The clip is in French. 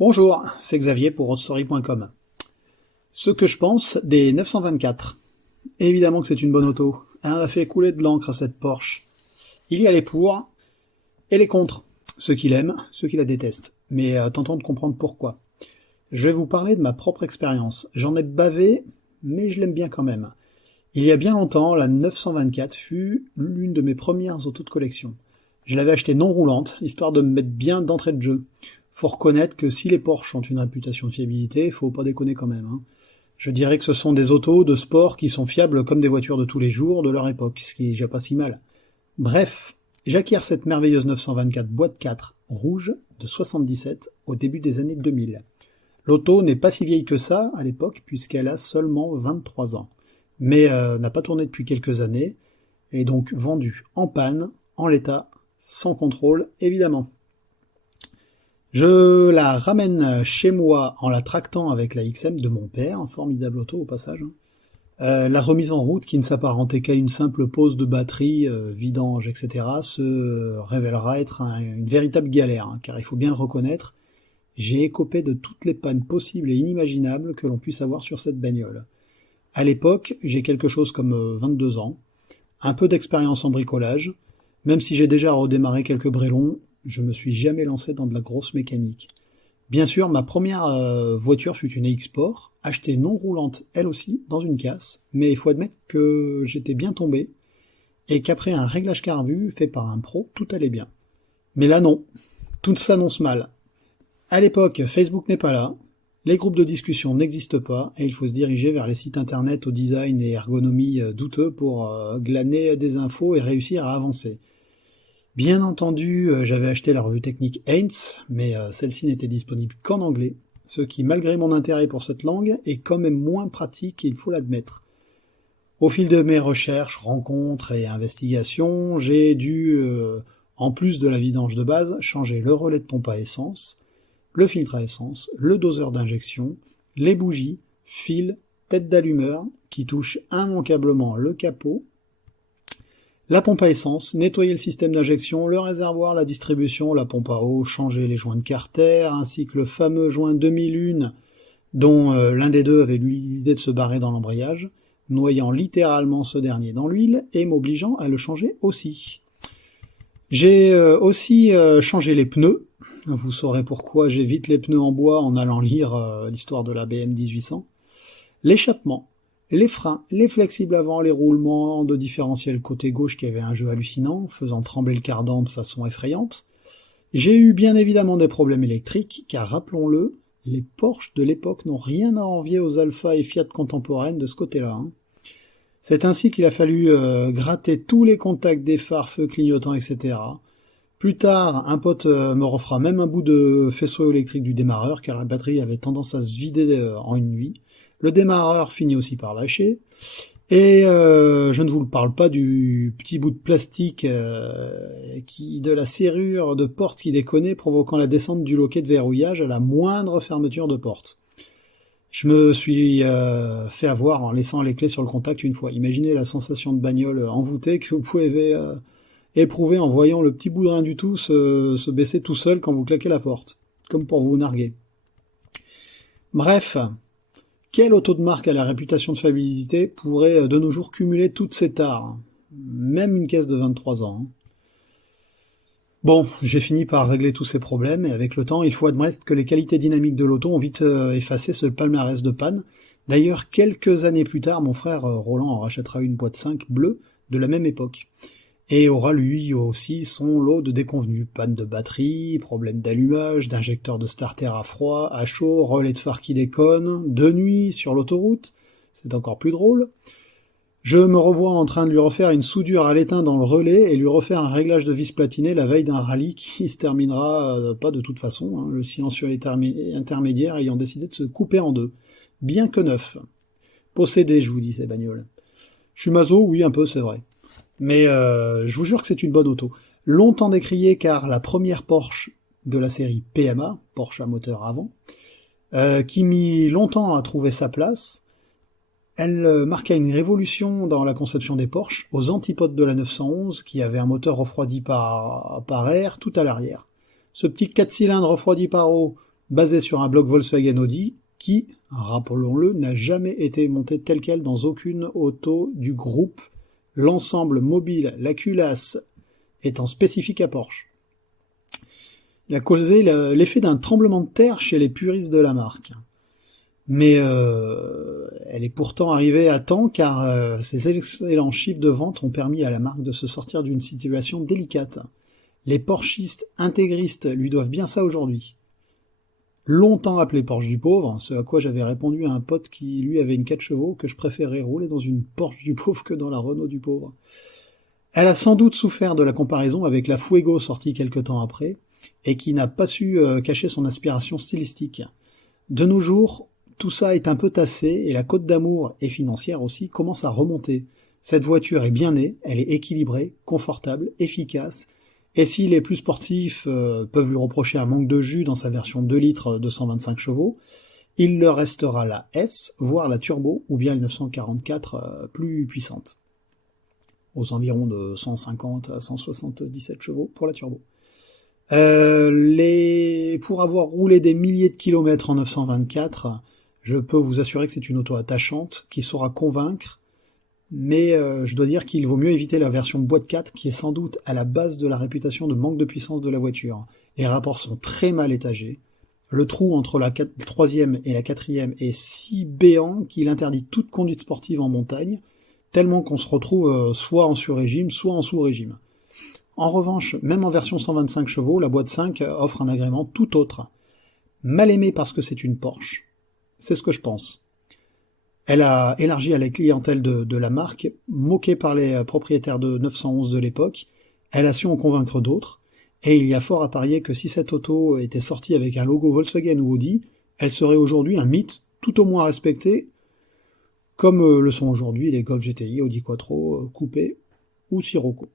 Bonjour, c'est Xavier pour roadstory.com. Ce que je pense des 924. Évidemment que c'est une bonne auto. Elle a fait couler de l'encre cette Porsche. Il y a les pour et les contre. Ceux qui l'aiment, ceux qui la détestent. Mais tentons de comprendre pourquoi. Je vais vous parler de ma propre expérience. J'en ai bavé, mais je l'aime bien quand même. Il y a bien longtemps, la 924 fut l'une de mes premières autos de collection. Je l'avais achetée non roulante, histoire de me mettre bien d'entrée de jeu. Faut reconnaître que si les Porsche ont une réputation de fiabilité, faut pas déconner quand même. Je dirais que ce sont des autos de sport qui sont fiables comme des voitures de tous les jours de leur époque, ce qui est déjà pas si mal. Bref, j'acquiers cette merveilleuse 924 boîte 4 rouge de 77 au début des années 2000. L'auto n'est pas si vieille que ça à l'époque puisqu'elle a seulement 23 ans. Mais n'a pas tourné depuis quelques années. Elle est donc vendue en panne, en l'état, sans contrôle évidemment. Je la ramène chez moi en la tractant avec la XM de mon père, un formidable auto au passage. La remise en route, qui ne s'apparentait qu'à une simple pause de batterie, vidange, etc., se révélera être une véritable galère, car il faut bien le reconnaître, j'ai écopé de toutes les pannes possibles et inimaginables que l'on puisse avoir sur cette bagnole. À l'époque, j'ai quelque chose comme 22 ans, un peu d'expérience en bricolage, même si j'ai déjà redémarré quelques brélons, je me suis jamais lancé dans de la grosse mécanique. Bien sûr, ma première voiture fut une EX-Sport, achetée non roulante elle aussi, dans une casse, mais il faut admettre que j'étais bien tombé, et qu'après un réglage carbu fait par un pro, tout allait bien. Mais là non, tout s'annonce mal. À l'époque, Facebook n'est pas là, les groupes de discussion n'existent pas, et il faut se diriger vers les sites internet au design et ergonomie douteux pour glaner des infos et réussir à avancer. Bien entendu, j'avais acheté la revue technique Haynes, mais celle-ci n'était disponible qu'en anglais, ce qui, malgré mon intérêt pour cette langue, est quand même moins pratique, il faut l'admettre. Au fil de mes recherches, rencontres et investigations, j'ai dû, en plus de la vidange de base, changer le relais de pompe à essence, le filtre à essence, le doseur d'injection, les bougies, fils, tête d'allumeur, qui touchent immanquablement le capot, la pompe à essence, nettoyer le système d'injection, le réservoir, la distribution, la pompe à eau, changer les joints de carter, ainsi que le fameux joint 2001 dont l'un des deux avait eu l'idée de se barrer dans l'embrayage, noyant littéralement ce dernier dans l'huile et m'obligeant à le changer aussi. J'ai aussi changé les pneus. Vous saurez pourquoi j'évite les pneus en bois en allant lire l'histoire de la BM 1800. L'échappement, les freins, les flexibles avant, les roulements de différentiel côté gauche qui avait un jeu hallucinant, faisant trembler le cardan de façon effrayante. J'ai eu bien évidemment des problèmes électriques, car rappelons-le, les Porsche de l'époque n'ont rien à envier aux Alfa et Fiat contemporaines de ce côté-là. C'est ainsi qu'il a fallu gratter tous les contacts des phares, feux clignotants, etc. Plus tard, un pote me refera même un bout de faisceau électrique du démarreur, car la batterie avait tendance à se vider en une nuit. Le démarreur finit aussi par lâcher, et je ne vous parle pas du petit bout de plastique de la serrure de porte qui déconnait, provoquant la descente du loquet de verrouillage à la moindre fermeture de porte. Je me suis fait avoir en laissant les clés sur le contact une fois. Imaginez la sensation de bagnole envoûtée que vous pouvez éprouver en voyant le petit boudrin du tout se baisser tout seul quand vous claquez la porte, comme pour vous narguer. Bref, quelle auto de marque à la réputation de fiabilité pourrait de nos jours cumuler toutes ces tares? Même une caisse de 23 ans. Bon, j'ai fini par régler tous ces problèmes, et avec le temps, il faut admettre que les qualités dynamiques de l'auto ont vite effacé ce palmarès de panne. D'ailleurs, quelques années plus tard, mon frère Roland en rachètera une boîte 5 bleue de la même époque. Et aura lui aussi son lot de déconvenues. Panne de batterie, problème d'allumage, d'injecteur de starter à froid, à chaud, relais de phare qui déconne, de nuit, sur l'autoroute, c'est encore plus drôle. Je me revois en train de lui refaire une soudure à l'étain dans le relais et lui refaire un réglage de vis platiné la veille d'un rallye qui se terminera pas de toute façon, le silencieux intermédiaire ayant décidé de se couper en deux. Bien que neuf. Possédé, je vous dis, ces bagnoles. Je suis maso, oui, un peu, c'est vrai. Mais je vous jure que c'est une bonne auto. Longtemps décriée car la première Porsche de la série PMA, Porsche à moteur avant, qui mit longtemps à trouver sa place, elle marqua une révolution dans la conception des Porsche, aux antipodes de la 911 qui avait un moteur refroidi par air tout à l'arrière. Ce petit 4 cylindres refroidi par eau, basé sur un bloc Volkswagen Audi qui, rappelons-le, n'a jamais été monté tel quel dans aucune auto du groupe, l'ensemble mobile, la culasse étant spécifique à Porsche. Il a causé l'effet d'un tremblement de terre chez les puristes de la marque. Mais elle est pourtant arrivée à temps car ces excellents chiffres de vente ont permis à la marque de se sortir d'une situation délicate. Les Porschistes intégristes lui doivent bien ça aujourd'hui. Longtemps appelé Porsche du pauvre, ce à quoi j'avais répondu à un pote qui lui avait une 4 chevaux que je préférais rouler dans une Porsche du pauvre que dans la Renault du pauvre. Elle a sans doute souffert de la comparaison avec la Fuego sortie quelque temps après, et qui n'a pas su cacher son aspiration stylistique. De nos jours, tout ça est un peu tassé, et la cote d'amour, et financière aussi, commence à remonter. Cette voiture est bien née, elle est équilibrée, confortable, efficace, et si les plus sportifs peuvent lui reprocher un manque de jus dans sa version 2 litres de 125 chevaux, il leur restera la S, voire la Turbo, ou bien une 944 plus puissante, aux environs de 150 à 177 chevaux pour la Turbo. Pour avoir roulé des milliers de kilomètres en 924, je peux vous assurer que c'est une auto attachante, qui saura convaincre, mais je dois dire qu'il vaut mieux éviter la version boîte 4, qui est sans doute à la base de la réputation de manque de puissance de la voiture. Les rapports sont très mal étagés, le trou entre la 3e et la 4e est si béant qu'il interdit toute conduite sportive en montagne, tellement qu'on se retrouve soit en sur-régime, soit en sous-régime. En revanche, même en version 125 chevaux, la boîte 5 offre un agrément tout autre. Mal aimée parce que c'est une Porsche, c'est ce que je pense. Elle a élargi à la clientèle de la marque, moquée par les propriétaires de 911 de l'époque, elle a su en convaincre d'autres, et il y a fort à parier que si cette auto était sortie avec un logo Volkswagen ou Audi, elle serait aujourd'hui un mythe tout au moins respecté, comme le sont aujourd'hui les Golf GTI, Audi Quattro, Coupé ou Sirocco.